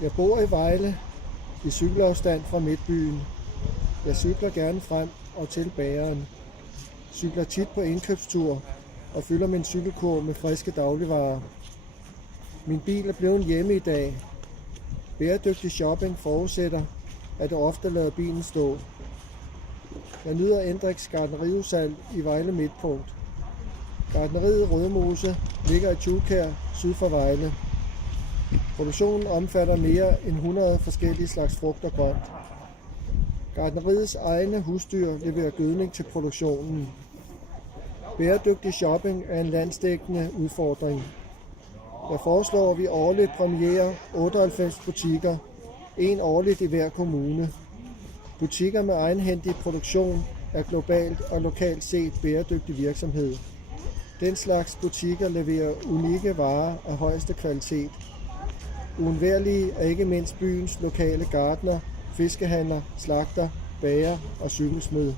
Jeg bor i Vejle, i cykelafstand fra midtbyen. Jeg cykler gerne frem og til bageren. Cykler tit på indkøbstur og fylder min cykelkurv med friske dagligvarer. Min bil er blevet hjemme i dag. Bæredygtig shopping forudsætter, at du ofte lader bilen stå. Jeg nyder Endriks gartneriudsalg i Vejle Midtpunkt. Gartneriet Rødmose ligger i Tjulkær, syd for Vejle. Produktionen omfatter mere end 100 forskellige slags frugt og grønt. Gartneriets egne husdyr leverer gødning til produktionen. Bæredygtig shopping er en landsdækkende udfordring. Jeg foreslår, at vi årligt præmierer 98 butikker, en årligt i hver kommune. Butikker med egenhændig produktion er globalt og lokalt set bæredygtig virksomhed. Den slags butikker leverer unikke varer af højeste kvalitet. Uundværlige er ikke mindst byens lokale gartner, fiskehandler, slagter, bager og cykelsmed.